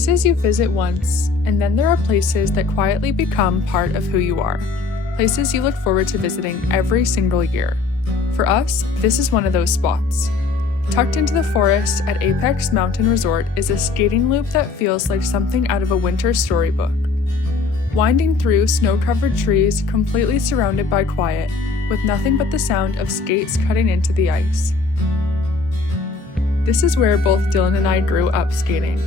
Places you visit once, and then there are places that quietly become part of who you are. Places you look forward to visiting every single year. For us, this is one of those spots. Tucked into the forest at Apex Mountain Resort is a skating loop that feels like something out of a winter storybook. Winding through snow-covered trees completely surrounded by quiet, with nothing but the sound of skates cutting into the ice. This is where both Dylan and I grew up skating,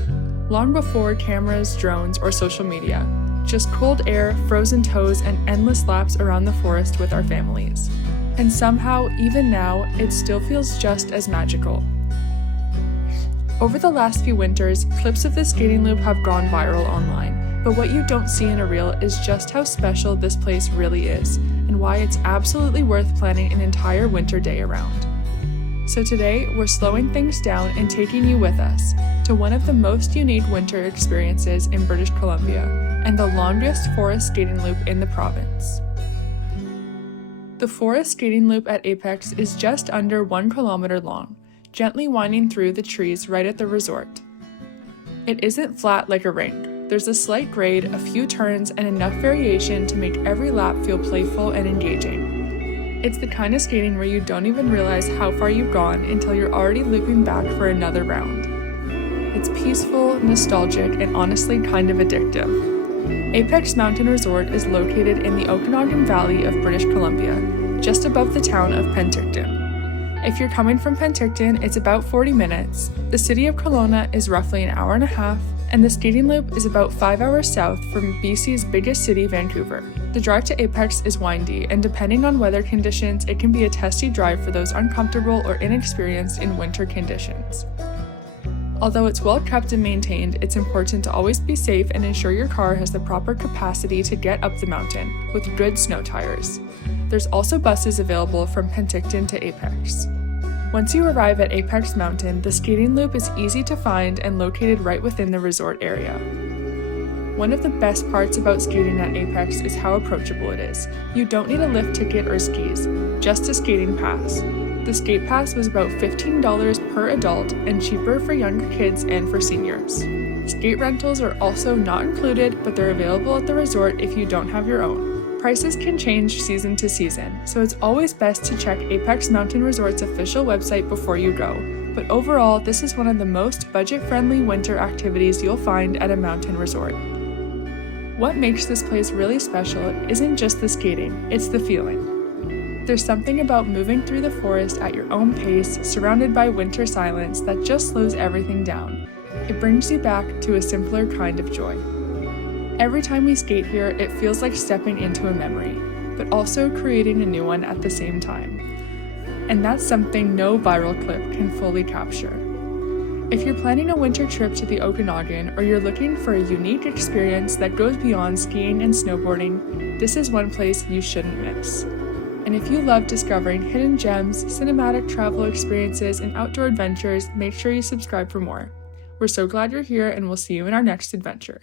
long before cameras, drones, or social media. Just cold air, frozen toes, and endless laps around the forest with our families. And somehow, even now, it still feels just as magical. Over the last few winters, clips of this skating loop have gone viral online. But what you don't see in a reel is just how special this place really is, and why it's absolutely worth planning an entire winter day around. So today, we're slowing things down and taking you with us to one of the most unique winter experiences in British Columbia, and the longest forest skating loop in the province. The forest skating loop at Apex is just under 1 kilometre long, gently winding through the trees right at the resort. It isn't flat like a rink. There's a slight grade, a few turns, and enough variation to make every lap feel playful and engaging. It's the kind of skating where you don't even realize how far you've gone until you're already looping back for another round. It's peaceful, nostalgic, and honestly kind of addictive. Apex Mountain Resort is located in the Okanagan Valley of British Columbia, just above the town of Penticton. If you're coming from Penticton, it's about 40 minutes. The city of Kelowna is roughly an hour and a half, and the skating loop is about 5 hours south from BC's biggest city, Vancouver. The drive to Apex is windy, and depending on weather conditions, it can be a testy drive for those uncomfortable or inexperienced in winter conditions. Although it's well kept and maintained, it's important to always be safe and ensure your car has the proper capacity to get up the mountain, with good snow tires. There's also buses available from Penticton to Apex. Once you arrive at Apex Mountain, the skating loop is easy to find and located right within the resort area. One of the best parts about skating at Apex is how approachable it is. You don't need a lift ticket or skis, just a skating pass. The skate pass was about $15 per adult and cheaper for younger kids and for seniors. Skate rentals are also not included, but they're available at the resort if you don't have your own. Prices can change season to season, so it's always best to check Apex Mountain Resort's official website before you go. But overall, this is one of the most budget-friendly winter activities you'll find at a mountain resort. What makes this place really special isn't just the skating, it's the feeling. There's something about moving through the forest at your own pace, surrounded by winter silence, that just slows everything down. It brings you back to a simpler kind of joy. Every time we skate here, it feels like stepping into a memory, but also creating a new one at the same time. And that's something no viral clip can fully capture. If you're planning a winter trip to the Okanagan, or you're looking for a unique experience that goes beyond skiing and snowboarding, this is one place you shouldn't miss. And if you love discovering hidden gems, cinematic travel experiences, and outdoor adventures, make sure you subscribe for more. We're so glad you're here, and we'll see you in our next adventure.